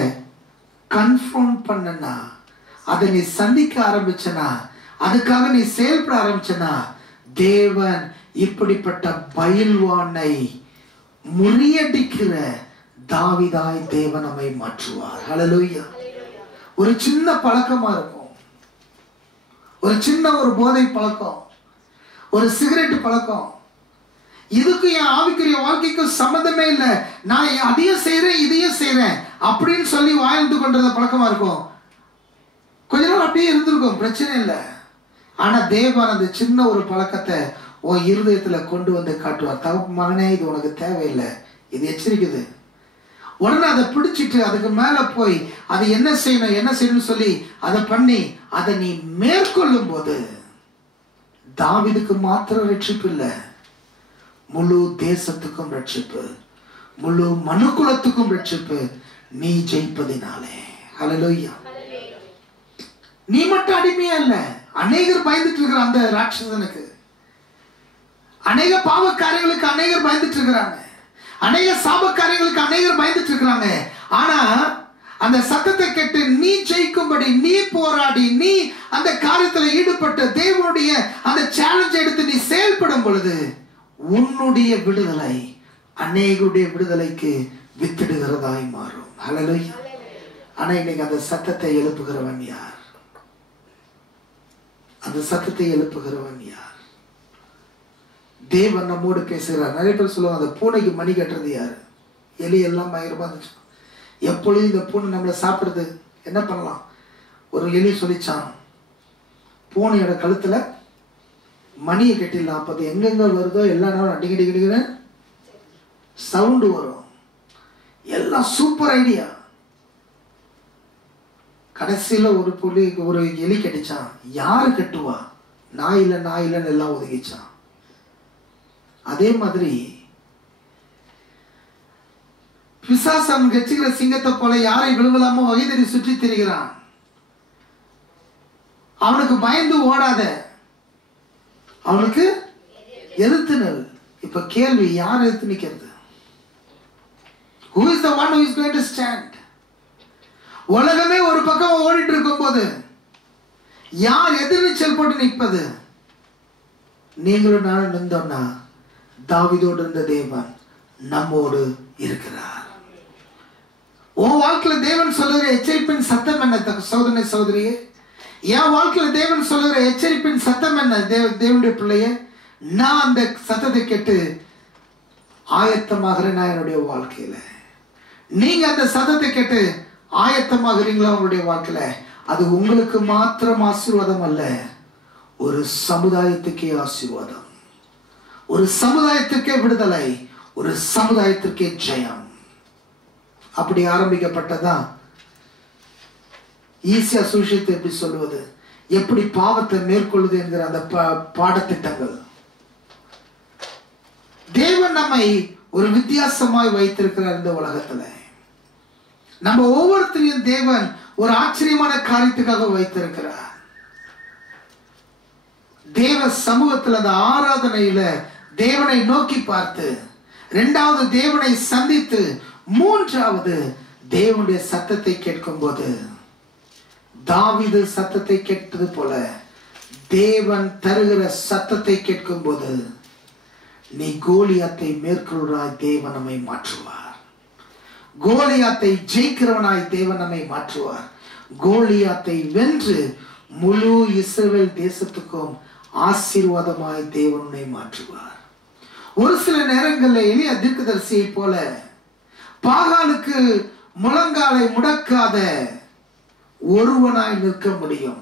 கன்ஃபார்ம் பண்ணனா, அதை நீ சந்திக்க ஆரம்பிச்சனா, அதுக்காக நீ செயல்பட ஆரம்பிச்சனா, தேவன் இப்படிப்பட்ட பயில்வானை முறியடிக்கிற தாவீதாய் தேவன் நம்மை மாற்றுவார். ஹல்லேலூயா. ஒரு சின்ன பழக்கமா இருக்கும், ஒரு சின்ன ஒரு போதை பழக்கம், ஒரு சிகரெட் பழக்கம், இதுக்கு என் ஆவிக்குரிய வாழ்க்கைக்கும் சம்மந்தமே இல்லை, நான் அதையும் செய்யறேன் இதையும் செய்யறேன் அப்படின்னு சொல்லி வாழ்ந்து கொண்டத பழக்கமா இருக்கும். கொஞ்ச நாள் அப்படியே இருந்திருக்கும், பிரச்சனை இல்லை. ஆனா தேவன் அந்த சின்ன ஒரு பழக்கத்தை உன் இருதயத்துல கொண்டு வந்து காட்டுவார். தகப்பு மகனே, இது உனக்கு தேவையில்லை, இது எச்சரிக்குது. உடனே அதை பிடிச்சிட்டு அதுக்கு மேல போய் அது என்ன செய்யணும் சொல்லி அதை பண்ணி அதை நீ மேற்கொள்ளும் போது தாவீதுக்கு மாத்திரம் ரட்சிப்பு இல்லை, முழு தேசத்துக்கும் ரட்சிப்பு, முழு மனுக்குலத்துக்கும் ரட்சிப்பு நீ ஜெயிப்பதினாலே. ஹல்லேலூயா. நீ மட்டும் அடிமையா இல்ல, அநேகர் பயந்துட்டு இருக்கிற அந்த ராட்சசனுக்கு, அநேக பாவக்காரங்களுக்கு அநேகர் பயந்துட்டு இருக்கிறாங்க, அநேக சாபக்காரங்களுக்கு அநேகர் பயந்துட்டு இருக்கிறாங்க. ஆனா அந்த சத்தத்தை கேட்டு நீ ஜெயிக்கும்படி, நீ போராடி, நீ அந்த காரியத்தில் ஈடுபட்ட தேவனுடைய அந்த சேலஞ்ச் எடுத்து நீ செயல்படும் பொழுது உன்னுடைய விடுதலை அநேகருடைய விடுதலைக்கு வித்திடுகிறதாய் மாறும். ஹல்லேலூயா. ஆனா இன்னைக்கு அந்த சத்தத்தை எழுப்புகிறவன் யார்? அந்த சத்தத்தை எழுப்புகிறவன் யார்? தேவன் நம்மோடு பேசுகிறார். நிறைய பேர் சொல்லுவாங்க, அந்த பூனைக்கு மணி கட்டுறது யாரு? எலி எல்லாம் பயங்கரமா இருந்துச்சு. எப்பொழுதும் இந்த பூனை நம்மளை சாப்பிடுறது, என்ன பண்ணலாம்? ஒரு எலி சொல்லிச்சான், பூனையோட கழுத்துல மணியை கட்டிடலாம், அப்போ அது எங்கெங்க வருதோ எல்லா நேரம் அடிக்கடிக்கிற சவுண்டு வரும். எல்லாம் சூப்பர் ஐடியா. கடைசியில ஒரு எலி கட்டிச்சான். யாரு கட்டுவா? நான் இல்லைன்னு எல்லாம் ஒதுக்கிச்சான். அதே மாதிரி பிசாசம் கட்சிக்கிற சிங்கத்தை போல யாரை விழுங்கலாமோ வகை தேடி சுற்றி திரிகிறான். அவனுக்கு பயந்து ஓடாத, அவனுக்கு எதிர்த்து நில். இப்ப கேள்வி, யார் எதிர்த்து நிக்கிறது? Who is the one who is going to stand? உலகமே ஒரு பக்கம் ஓடிட்டு இருக்கும் போது யார் எதிர்நீச்சல் போட்டு நிற்பது? நீங்களும் நானும் நின்றோம்னா தாவீதோடு இருந்த தேவன் நம்மோடு இருக்கிறார். உன் வாழ்க்கையில தேவன் சொல்லுகிற எச்சரிப்பின் சத்தம் என்ன சகோதரனே சகோதரியே? என் வாழ்க்கையில தேவன் சொல்லுகிற எச்சரிப்பின் சத்தம் என்ன தேவனுடைய பிள்ளையே? நான் அந்த சத்தத்தை கேட்டு ஆயத்தமாகிறேன் என்னுடைய வாழ்க்கையில. நீங்க அந்த சத்தத்தை கேட்டு ஆயத்தமாகிறீங்களா உங்களுடைய வாழ்க்கையில? அது உங்களுக்கு மாத்திரம் ஆசீர்வாதம் அல்ல, ஒரு சமுதாயத்துக்கே ஆசீர்வாதம், ஒரு சமுதாயத்திற்கே விடுதலை, ஒரு சமுதாயத்திற்கே ஜெயம். அப்படி ஆரம்பிக்கப்பட்டதான் ஈஸியா சுவிசேஷத்தை எப்படி சொல்லுவது, எப்படி பாவத்தை மேற்கொள்வது என்கிற அந்த பாடத்திட்டங்கள். தேவன் நம்மை ஒரு வித்தியாசமாய் வைத்திருக்கிறார் இந்த உலகத்துல. நம்ம ஒவ்வொருத்தரையும் தேவன் ஒரு ஆச்சரியமான காரியத்துக்காக வைத்திருக்கிறார். தேவ சமூகத்தில் அந்த ஆராதனையில தேவனை நோக்கி பார்த்து, இரண்டாவது தேவனை சந்தித்து, மூன்றாவது தேவனுடைய சத்தத்தை கேட்கும் போது, தாவீது சத்தத்தை கேட்டது போல தேவன் தருகிற சத்தத்தை கேட்கும் போது நீ கோலியாத்தை மேற்கொள்கிறாய், தேவன் நம்மை மாற்றுவார். கோலியாத்தை ஜெயிக்கிறவனாய் தேவன் நம்மை மாற்றுவார். கோலியாத்தை வென்று முழு இஸ்ரவேல் தேசத்துக்கும் ஆசீர்வாதமாய் தேவனை மாற்றுவார். ஒரு சில நேரங்களில் எலியா தீர்க்கதரிசியை போல பாகாலுக்கு முழங்காலை முடக்காத ஒருவனாய் நிற்க முடியும்.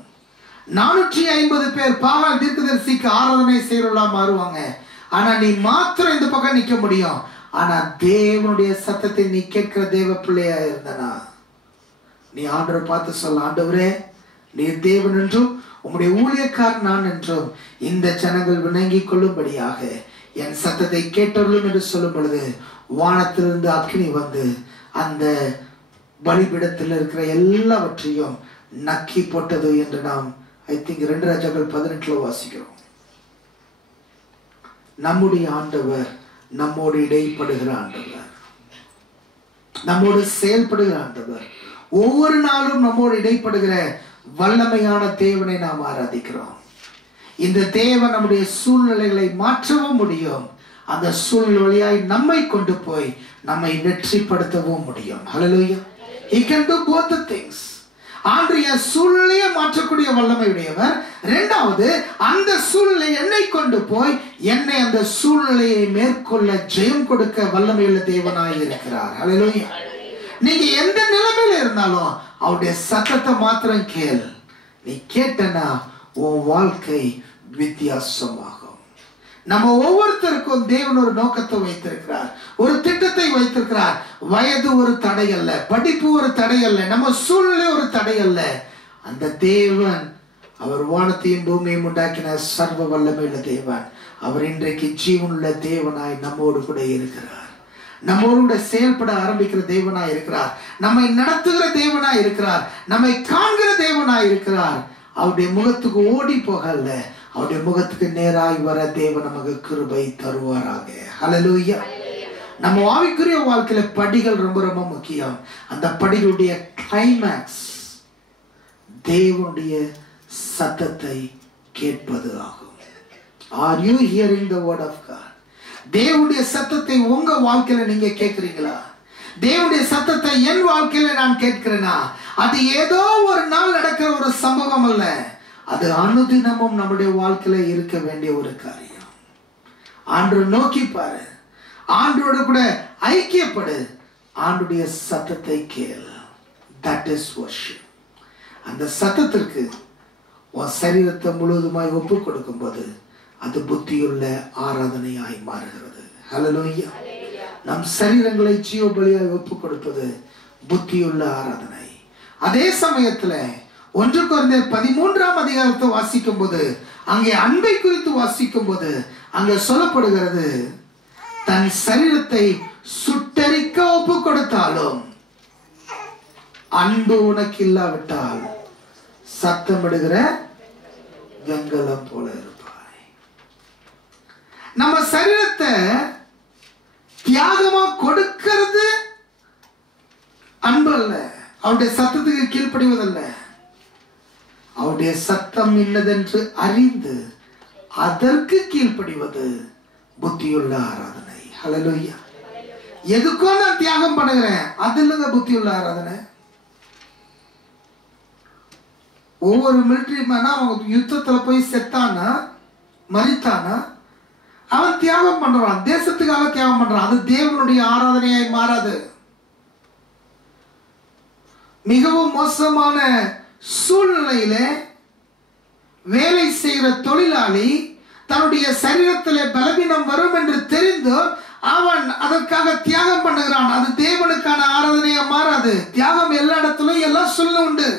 450 பேர் பாகால் தீர்க்கதரிசிக்கு ஆராதனை செய்யறவங்களா மாறுவாங்க. ஆனா நீ மாத்திரம் இந்த பக்கம் நிக்க முடியும். ஆனா தேவனுடைய சத்தத்தை நீ கேட்கிற தேவ பிள்ளையா இருந்தனா நீ ஆண்டவரை பார்த்து சொல்ல, ஆண்டவரே நீ தேவன் என்றும் உம்முடைய ஊழியக்காரன் நான் என்றும் இந்த ஜனங்கள் விளங்கிக் கொள்ளும்படியாக என் சத்தத்தை கேட்டவர்களும் என்று சொல்லும் பொழுது வானத்திலிருந்து அக்கினி வந்து அந்த பலிபீடத்தில் இருக்கிற எல்லாவற்றையும் நக்கி போட்டது என்று நாம் ஐ திங்க் 2 ராஜாக்கள் 18 வாசிக்கிறோம். நம்முடைய ஆண்டவர் நம்மோடு இடைப்படுகிற ஆண்டவர், நம்மோடு செயல்படுகிற ஆண்டவர். ஒவ்வொரு நாளும் நம்மோடு இடைப்படுகிற வல்லமையான தேவனை நாம் ஆராதிக்கிறோம். இந்த தேவன் நம்முடைய சூழ்நிலைகளை மாற்றவும் முடியும், அந்த சூழ்நிலை வழியாய் நம்மை கொண்டு போய் நம்மை வெற்றிப்படுத்தவும் முடியும். ஹல்லேலூயா. He can do both the things. ஆண்டவர் என் சூழ்நிலையை மாற்றக்கூடிய வல்லமை உடையவர். இரண்டாவது, அந்த சூழ்நிலை என்னை கொண்டு போய் என்னை அந்த சூழ்நிலையை மேற்கொள்ள ஜெயம் கொடுக்க வல்லமையுள்ள தேவனாய் இருக்கிறார். ஹல்லேலூயா. நீங்க எந்த நிலைமையில இருந்தாலும் அவருடைய சத்தத்தை மாத்திரம் கேள். நீ கேட்டனா உன் வாழ்க்கை வித்தியாசமாகும். நம்ம ஒவ்வொருத்தருக்கும் தேவன் ஒரு நோக்கத்தை வைத்திருக்கிறார், ஒரு திட்டத்தை வைத்திருக்கிறார். வயது ஒரு தடை அல்ல, படிப்பு ஒரு தடை அல்ல, நம்ம சூழ்நிலை ஒரு தடை அல்ல. அந்த தேவன் அவர் வானத்தையும் பூமியையும் உண்டாக்கின சர்வ வல்லமையுள்ள தேவன். அவர் இன்றைக்கு ஜீவனுள்ள தேவனாய் நம்மோடு கூட இருக்கிறார். நம்மோடு கூட செயல்பட ஆரம்பிக்கிற தேவனாய் இருக்கிறார். நம்மை நடத்துகிற தேவனாய் இருக்கிறார். நம்மை காண்கிற தேவனாய் இருக்கிறார். அவருடைய முகத்துக்கு ஓடி போகல, அவருடைய முகத்துக்கு நேராய் வர தேவன் நமக்கு கிருபை தருவாராக. ஹல்லேலூயா. நம்ம ஆவிக்குரிய வாழ்க்கையில படிகள் ரொம்ப ரொம்ப முக்கியம். அந்த படிகளுடைய கிளைமேக்ஸ் தேவனுடைய சத்தத்தை கேட்பது ஆகும். Are you hearing the word of God? தேவனுடைய சத்தத்தை உங்க வாழ்க்கையில நீங்க கேட்கிறீங்களா? தேவனுடைய சத்தத்தை என் வாழ்க்கையில நான் கேட்கிறேனா? அது ஏதோ ஒரு நாள் நடக்கிற ஒரு சம்பவம் அல்ல, அது அனுதினமும் நம்முடைய வாழ்க்கையில இருக்க வேண்டிய ஒரு காரியம். ஆண்டவரை நோக்கி பாரு, ஆண்டவரோடு கூட ஐக்கியப்படு, ஆண்டுடைய சத்தத்தை கேள். That is worship. அந்த சத்தத்திற்கு உன் சரீரத்தை முழுவதுமாய் ஒப்பு கொடுக்கும் போது அது புத்தியுள்ள ஆராதனையாய் மாறுகிறது. ஹல்லேலூயா. நம் சரீரங்களை ஜீவ பலியாய் ஒப்பு கொடுப்பது புத்தியுள்ள ஆராதனை. அதே சமயத்துல 1 கொரிந்தியர் 13ஆம் அதிகாரத்தை வாசிக்கும் போது, அங்கே அன்பை குறித்து வாசிக்கும் போது அங்கே சொல்லப்படுகிறது, தன் சரீரத்தை சுட்டரிக்க ஒப்பு கொடுத்தாலும் அன்பு உனக்கு இல்லாவிட்டால் சத்தமிடுகிற வெங்கலம் போல இருப்பாய். நம்ம சரீரத்தை தியாகமா கொடுக்கிறது அன்பு அல்ல, அவருடைய சத்தத்துக்கு கீழ்ப்படிவதல்ல. அவருடைய சத்தம் இன்னதென்று அறிந்து அதற்கு கீழ்ப்படிவது புத்தியுள்ள ஆராதனை. ஹல்லேலூயா. எதுக்கோ நான் தியாகம் பண்ணுகிறேன், அது இல்லைங்க புத்தியுள்ள ஆராதனை. ஒவ்வொரு மிலிட்டரி மேனா அவன் யுத்தத்துல போய் செத்தானா மரித்தானா அவன் தியாகம் பண்றான், தேசத்துக்காக தியாகம் பண்றான். அது தேவனுடைய ஆராதனையாய் மாறாது. மிகவும் மோசமான சூழ்நிலையில வேலை செய்கிற தொழிலாளி தன்னுடைய சரீரத்திலே பலவீனம் வரும் என்று தெரிந்து அவன் அதற்காக தியாகம் பண்ணுகிறான். அது தேவனுக்கான ஆராதனையா மாறாது. தியாகம் எல்லா இடத்துலயும் எல்லா சூழ்நிலை உண்டு.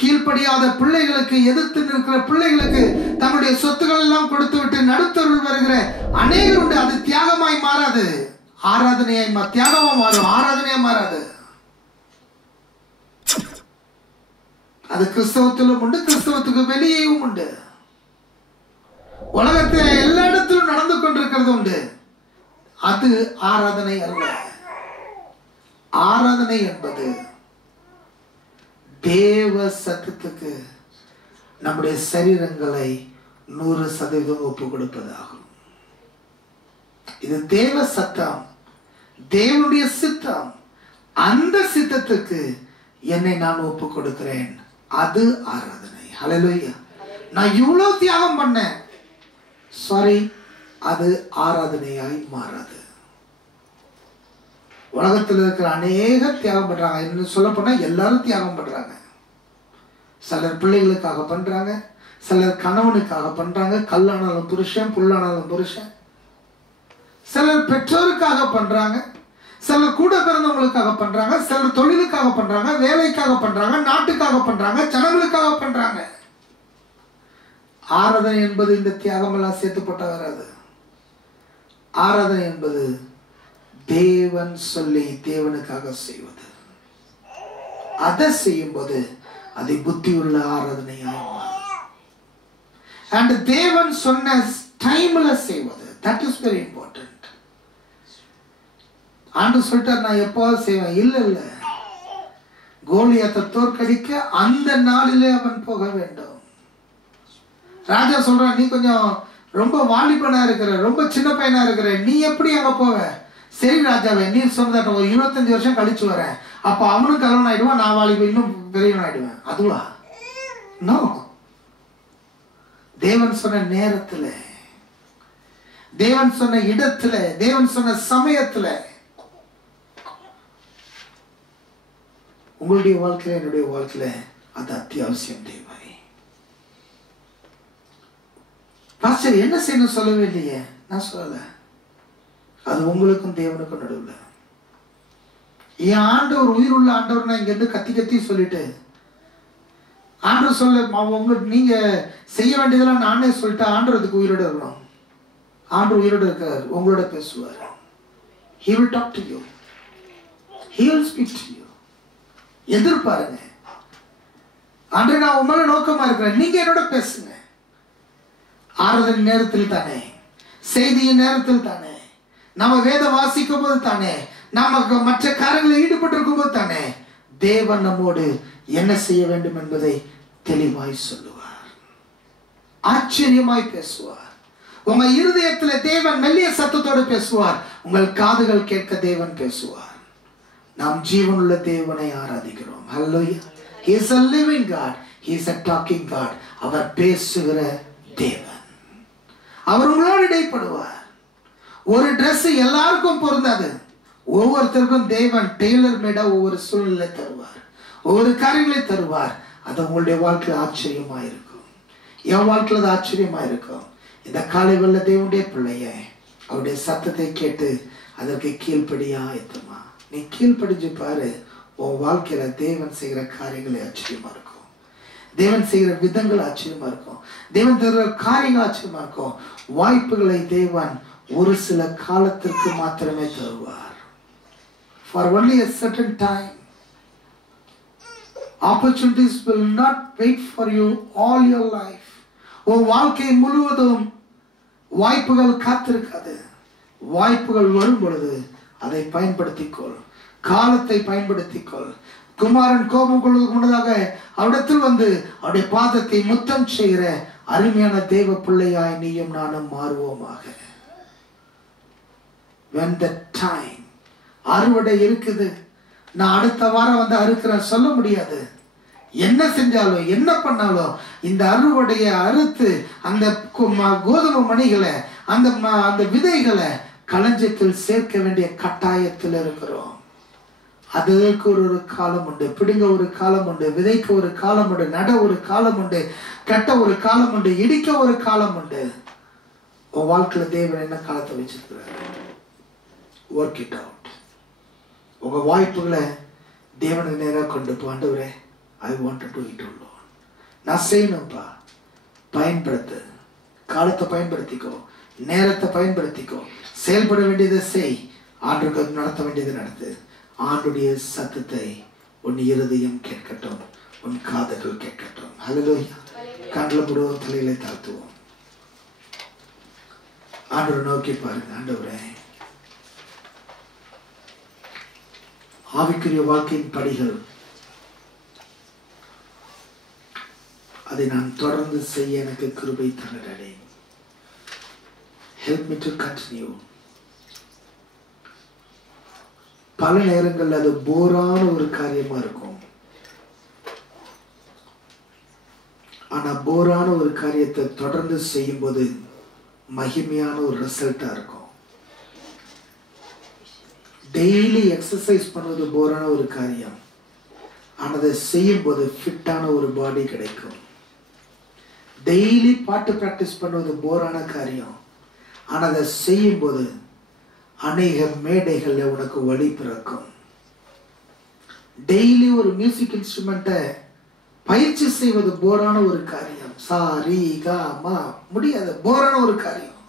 கீழ்ப்படியாத பிள்ளைகளுக்கு, எதிர்த்து நிற்கிற பிள்ளைகளுக்கு தன்னுடைய சொத்துக்கள் எல்லாம் கொடுத்து விட்டு நடுத்தருள் வருகிற அநேகர் உண்டு. அது தியாகமாய் மாறாது, ஆராதனையாய் தியாகமா மாறும், ஆராதனையா மாறாது. அது கிறிஸ்தவத்திலும் உண்டு, கிறிஸ்தவத்துக்கு வெளியேயும் உண்டு. உலகத்தில் எல்லா இடத்திலும் நடந்து கொண்டிருக்கிறது உண்டு. அது ஆராதனை அல்ல. ஆராதனை என்பது தேவ சத்தத்துக்கு நம்முடைய சரீரங்களை 100% ஒப்பு கொடுப்பதாகும். இது தேவ சத்தம், தேவனுடைய சித்தம். அந்த சித்தத்துக்கு என்னை நான் ஒப்பு கொடுக்கிறேன், அது ஆராதனை. ஹல்லேலூயா. நான் இவ்வளவு தியாகம் பண்ணேன், சாரி, அது ஆராதனையாய் மாறாது. உலகத்தில் இருக்கிற அநேகர் தியாகம் பண்றாங்க. என்ன சொல்ல போனா எல்லாரும் தியாகம் பண்றாங்க. சிலர் பிள்ளைகளுக்காக பண்றாங்க, சிலர் கணவனுக்காக பண்றாங்க, கல்லானாலும் புருஷன், புல்லானாலும் புருஷன். சிலர் பெற்றோருக்காக பண்றாங்க, சிலர் கூட பிறந்தவங்களுக்காக பண்றாங்க, சிலர் தொழிலுக்காக பண்றாங்க, வேலைக்காக பண்றாங்க, நாட்டுக்காக பண்றாங்க, ஜனங்களுக்காக பண்றாங்க. ஆராதனை என்பது இந்த தியாகம் எல்லாம் சேர்த்துப்பட்ட வராது. ஆராதனை என்பது தேவன் சொல்லி தேவனுக்காக செய்வது. அதை செய்யும் போது அதை புத்தியுள்ள ஆராதனையாக and தேவன் சொன்ன டைம்ல செய்வது. that is very important. ஆண்டவர் சொல்லிட்டார், நான் எப்போது செய்வேன். இல்ல இல்ல, கோலியாத்தை தோற்கடிக்க அந்த நாளிலே அவன் போக வேண்டும். ராஜா சொல்றான், நீ கொஞ்சம் ரொம்ப வாலிபனா இருக்கிற, ரொம்ப சின்ன பையனா இருக்கிற, நீ எப்படி அங்க போவ? சரி ராஜாவே, நீ சொன்னதாட்ட ஒரு 25 வருஷம் கழிச்சு வரேன், அப்ப அவனும் கல்யாணம் ஆயிடுவான், நான் வாலிப இன்னும் பெரியவன் ஆயிடுவேன். அதுவா? நோ. தேவன் சொன்ன நேரத்துல, தேவன் சொன்ன இடத்துல, தேவன் சொன்ன சமயத்துல. உங்களுடைய வாழ்க்கையில, என்னுடைய வாழ்க்கையில அது அத்தியாவசியம் தேவை. பாஸ்டர் என்ன செய்யணும் சொல்லவே இல்லையே. நான் சொல்லல, அது உங்களுக்கும் தேவனுக்கும் நடுவில். என் ஆண்டவர் உயிர் உள்ள ஆண்டவர், நான் இங்க இருந்து கத்தி கத்தி சொல்லிட்டு ஆண்டவர் சொல்ல, நீங்க செய்ய வேண்டியதெல்லாம் நானே சொல்லிட்டு ஆண்டவருக்கு உயிரோட இருக்கணும். ஆண்டவர் உயிரோடு இருக்கிறார், உங்களோட பேசுவார். He will talk to you. He will speak to you. எதிர்பாருங்க. ஆண்டவரே நான் உன் மேல நோக்கமா இருக்கிறேன், நீங்க என்னோட பேசுங்க. ஆராதனை நேரத்தில் தானே, செய்தியின் நேரத்தில் தானே, நம்ம வேதம் வாசிக்கும் போது தானே, நமக்கு மற்ற காரியங்களில் ஈடுபட்டிருக்கும் போது தானே தேவன் நம்மோடு என்ன செய்ய வேண்டும் என்பதை தெளிவாய் சொல்லுவார். ஆச்சரியமாய் பேசுவார். உங்க இருதயத்தில் தேவன் மெல்லிய சத்தத்தோடு பேசுவார். உங்கள் காதுகள் கேட்க தேவன் பேசுவார். நாம் ஜீவனுள்ள தேவனை ஆராதிக்கிறோம். ஹல்லேலூயா. He is a living God. He is a talking God. அவர் பேசுகிற தேவன். அவர் உங்களோடு இடைப்படுவார். ஒரு ட்ரெஸ் எல்லாருக்கும் பொருந்தாது. ஒவ்வொருத்தருக்கும் தேவன் டெய்லர் மேடா ஒவ்வொரு சூழ்நிலை தருவார், ஒவ்வொரு காரியங்களை தருவார். அது உங்களுடைய வாழ்க்கையில் ஆச்சரியமா இருக்கும். என் வாழ்க்கையில் அது ஆச்சரியமா இருக்கும். இந்த காலை வெள்ள தேவனுடைய பிள்ளைய அவருடைய சத்தத்தை கேட்டு அதற்கு கீழ்ப்படியா எத்துமா. நீ கீழ்ப்படிஞ்சு பாரு, உன் வாழ்க்கையில தேவன் செய்கிற காரியங்களை ஆச்சரியமா இருக்கும். தேவன் செய்கிற விதங்கள் ஆச்சரியமா இருக்கும். தேவன் தருகிற காரியங்கள் ஆச்சரியமா இருக்கும். வாய்ப்புகளை தேவன் ஒரு சில காலத்திற்கு மாத்திரமே தருவார். For only a certain time. Opportunities will not wait for you all your life. உன் வாழ்க்கை முழுவதும் வாய்ப்புகள் காத்திருக்காது. வாய்ப்புகள் வரும் பொழுது அதை பயன்படுத்திக்கொள், காலத்தை பயன்படுத்திக்கொள். குமாரன் கோபம் கொள்வதற்கு முன்னதாக அவரிடத்தில் வந்து அவருடைய பாதத்தை முத்தம் செய்கிற அருமையான தேவ பிள்ளையாய் நீயும் நானும் மாறுவோமாக. When the time, அறுவடை இருக்குது, நான் அடுத்த வாரம் வந்து அறுக்கிறேன் சொல்ல முடியாது. என்ன செஞ்சாலும் என்ன பண்ணாலும் இந்த அறுவடையை அறுத்து அந்த கோதுமை மணிகளை அந்த விதைகளை களஞ்சியத்தில் சேர்க்க வேண்டிய கட்டாயத்தில் இருக்கிறோம். அதற்கு ஒரு காலம் உண்டு, பிடுங்க ஒரு காலம் உண்டு, விதைக்க ஒரு காலம் உண்டு, நட ஒரு காலம் உண்டு, கட்ட ஒரு காலம் உண்டு, இடிக்க ஒரு காலம் உண்டு. உன் வாழ்க்கையில தேவன் என்ன காலத்தை வச்சிருக்கிறார்? Work it out. உங்க வாய்ப்புகளை தேவனுக்கு நேராக கொண்டு போ. ஆண்டவரே, I want to to it alone. நான் செய்யணும்ப்பா. பயன்படுத்து, காலத்தை பயன்படுத்திக்கோ, நேரத்தை பயன்படுத்திக்கோ, செயல்பட வேண்டியதை செய், ஆண்டுக்கு நடத்த வேண்டியதை நடத்து. ஆண்டுடைய சத்தத்தை உன் இருதயம் கேட்கட்டும், உன் காதுகள் கேட்கட்டும். ஹல்லேலூயா. கண்ணில் போடுவோம், தலையில தாழ்த்துவோம். ஆண்டவரை நோக்கி பாருங்க. ஆண்டவரே, ஆவிக்குரிய வாழ்க்கையின் படிகள் அதை நான் தொடர்ந்து செய்ய எனக்கு கிருபை தரடே. Help me to continue. பல நேரங்கள் அது போரான ஒரு காரியமா இருக்கும். ஆனா போரான ஒரு காரியத்தை தொடர்ந்து செய்யும் போது மகிமையான ஒரு ரிசல்ட்டா இருக்கும். டெய்லி எக்ஸசைஸ் பண்ணுவது போரான ஒரு காரியம். ஆனால் அதை செய்யும் போது ஃபிட்டான ஒரு பாடி கிடைக்கும். டெய்லி பாட்டு ப்ராக்டிஸ் பண்ணுவது போரான காரியம். ஆனால் அதை செய்யும் போது அநேக மேடைகளில் உனக்கு வழி பிறக்கும். டெய்லி ஒரு மியூசிக் இன்ஸ்ட்ருமெண்ட்டை பயிற்சி செய்வது போரான ஒரு காரியம். சா ரீ கா மா முடியாத போரான ஒரு காரியம்.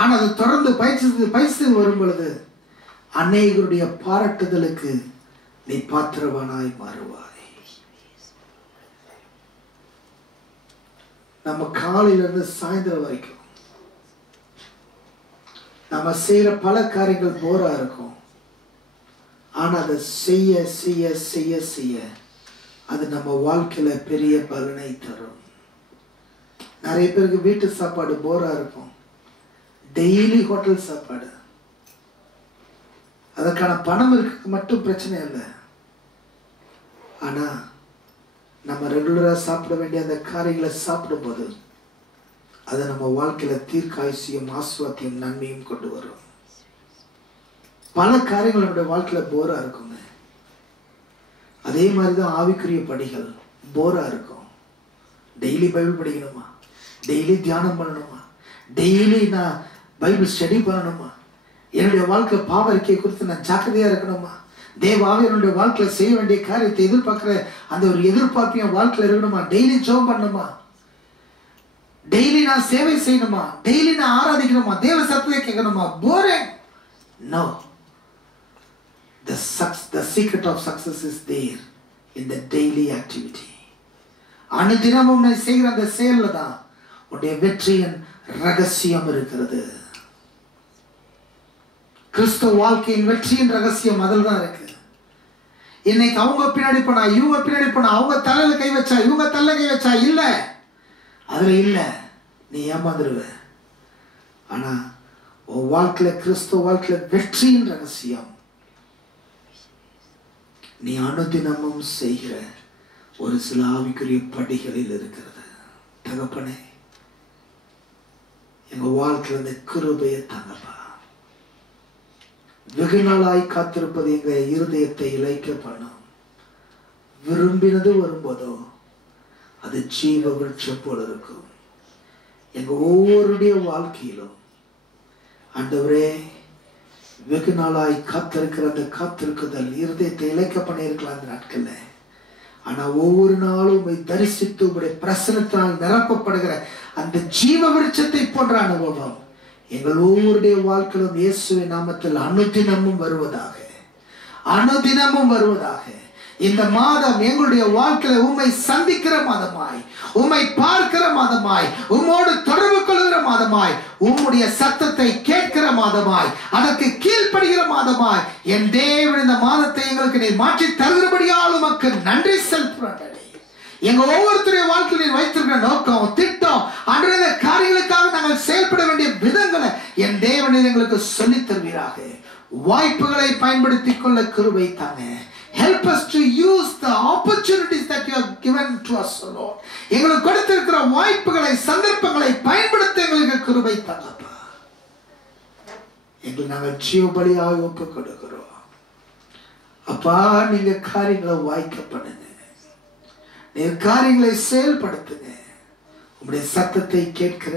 ஆனால் அதை தொடர்ந்து பயிற்சி வரும் பொழுது அநேகருடைய பாராட்டுதலுக்கு நீ பாத்திரவானாய் மாறுவாய். நம்ம காலையில இருந்து சாயந்தரம் வரைக்கும் நம்ம செய்யற பல காரியங்கள் போரா இருக்கும். ஆனா அதை செய்ய செய்ய செய்ய செய்ய அது நம்ம வாழ்க்கையில பெரிய பலனை தரும். நிறைய பேருக்கு வீட்டு சாப்பாடு போரா இருக்கும். டெய்லி ஹோட்டல் சாப்பாடு. அதற்கான பணம் இருக்கு மட்டும் பிரச்சனை இல்லை. ஆனா நம்ம ரெகுலரா சாப்பிட வேண்டிய அந்த காரியங்களை சாப்பிடும் போது அது நம்ம வாழ்க்கையில தீர்க்காயுசியம், ஆசுவாத்தியம், நன்மையும் கொண்டு வரும். பல காரியங்கள் நம்முடைய வாழ்க்கையில போரா இருக்குங்க. அதே மாதிரிதான் ஆவிக்குரிய படிகள் போரா இருக்கும். டெய்லி பைபிள் படிக்கணுமா, டெய்லி தியானம் பண்ணணுமா, டெய்லி நான் பைபிள் ஸ்டடி பண்ணணுமா, என்னுடைய வாழ்க்கை பாவ அறிக்கை குறித்து நான் ஜாக்கிரதையா இருக்கணுமா, தேவாவே என்னுடைய வாழ்க்கையில செய்ய வேண்டிய காரியத்தை எதிர்பார்க்கிற அந்த ஒரு எதிர்பார்ப்பையும் வாழ்க்கையில இருக்கணுமா, டெய்லி ஜெபம் பண்ணணுமா, டெய்லி நான் சேவை செய்யணுமா, டெய்லி நான் ஆராதிக்கணுமா, தேவ சத்தத்தை கேட்கணுமா? Boring. No. The secret of success is there in the daily activity. அனுதினமும் நீ செய்கிற அந்த செயல்ல தான் உன்னுடைய வெற்றியின் ரகசியம் இருக்கிறது. கிறிஸ்தவ வாழ்க்கையின் வெற்றியின் ரகசியம் அதில் தான் இருக்கு. இன்னைக்கு அவங்க பின்னாடி போனா, இவங்க பின்னாடி போனா, அவங்க தலையில கை வச்சா, இவங்க தள்ள கை வச்சா, இல்ல அதுல இல்ல, நீ ஏமாந்துருவ. ஆனா உன் வாழ்க்கையில, கிறிஸ்தவ வாழ்க்கையில வெற்றியின் ரகசியம் நீ அனுதினமும் செய்கிற ஒரு சில ஆவிக்குரிய படிகளில் இருக்கிறது. தகப்பனே, எங்க வாழ்க்கையில இந்த கிருபையை தாங்கப்பா. வெகு நாளாய் காத்திருப்பது எங்க இருதயத்தை இளைக்க பண்ணும். விரும்பினது வரும்போதோ அது ஜீவ விருட்சம் போல இருக்கும். எங்க ஒவ்வொருடைய வாழ்க்கையிலும் ஆண்டவரே, வெகு நாளாய் காத்திருக்கிற அந்த காத்திருக்குதல் இருதயத்தை இளைக்க பண்ணியிருக்கலாம் அந்த நாட்கள்ல. ஆனா ஒவ்வொரு நாளும் உம்மை தரிசித்து உங்களுடைய பிரசனத்தினால் நிரப்பப்படுகிற அந்த ஜீவ விருட்சத்தை போன்ற அனுபவம் எங்கள் ஒவ்வொருடைய வாழ்க்கையிலும் இயேசுவின் நாமத்தில் அனுதினமும் வருவதாக, அனுதினமும் வருவதாக. இந்த மாதம் எங்களுடைய வாழ்க்கையில உம்மை சந்திக்கிற மாதமாய், உம்மை பார்க்கிற மாதமாய், உம்மோடு தொடர்பு கொள்கிற மாதமாய், உம்முடைய சத்தத்தை கேட்கிற மாதமாய், அதற்கு கீழ்ப்படுகிற மாதமாய் என் தேவன் இந்த மாதத்தை எங்களுக்கு நீர் மாற்றி தருகிறபடியால் உமக்கு நன்றி செலுத்துகிறேன். எங்க ஒவ்வொருத்தருடைய வாழ்க்கையில் நீர் வைத்திருக்கிற நோக்கம், திட்டம், அன்றைய காரியங்களுக்காக நாங்கள் செயல்பட வேண்டிய விதங்களை என் தேவன் எங்களுக்கு சொல்லித் தருவீராக. வாய்ப்புகளை பயன்படுத்திக் கொள்ள கிருபை தாங்க. Help us to use the opportunities that you have given to us, Lord. எங்களுக்கு கொடுத்திருக்கிற வாய்ப்புகளை, சந்தர்ப்பங்களை பயன்படுத்த எங்களுக்கு கிருபை தாங்கப்பா. எங்களை நாங்கள் ஜீவபலியாக ஒப்புக் கொடுக்கிறோம். அப்பா, நீங்க காரியங்களை வாய்க்க பண்ணுங்க, நீங்க காரியங்களை செயல்படுத்துங்க. உங்களுடைய சத்தத்தை கேட்கிற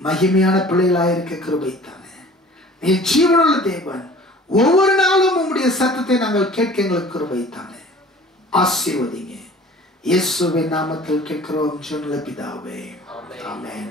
மகிமையான பிள்ளைகளாயிருக்க கிருபை தாங்க. நீ ஜீவனுள்ள தேவன். ஒவ்வொரு நாளும் உம்முடைய சத்தத்தை நாங்கள் கேட்க எங்களுக்கு கிருபை தாங்க. ஆசீர்வதிங்க. இயேசுவின் நாமத்தில் கேட்கிறோம் ஜெபம் பிதாவே. ஆமென்.